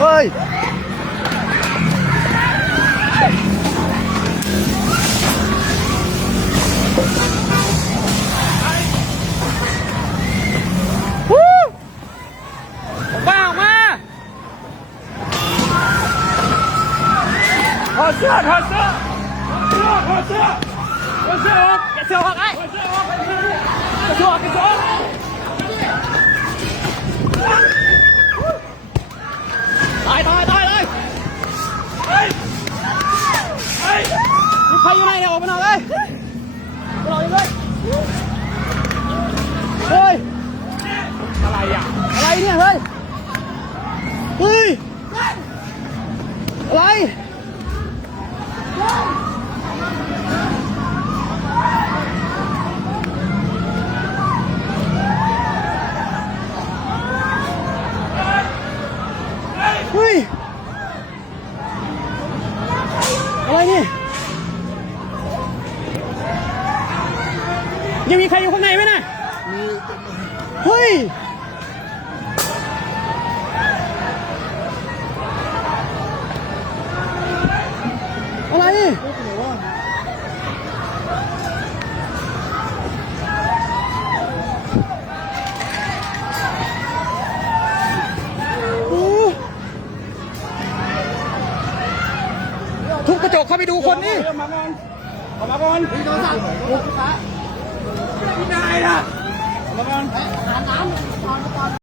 เฮ้ยถอดเสื้อถอดเสื้อถอดเสื้อถอดเสื้อออกแกะเสื้อออกไอ้ถอดเสื้อออกแกะเสื้อออกแกะเสื้อออกตายเลยมีใครอยู่ไหนเนี่ยออกมาหน่อยเลยออกเลยเฮ้ยอะไรอ่ะอะไรเนี่ยเฮ้ยอะไรเฮ้ยอะไรนี่ยังมีใครอยู่ข้างในไหมน่ะเฮ้ยอะไรทุบกระจกเข้าไปดูคนนี่ออกมาก่อนออกมาก่อนพี่โดนสั่งพี่นายนะออกมาก่อน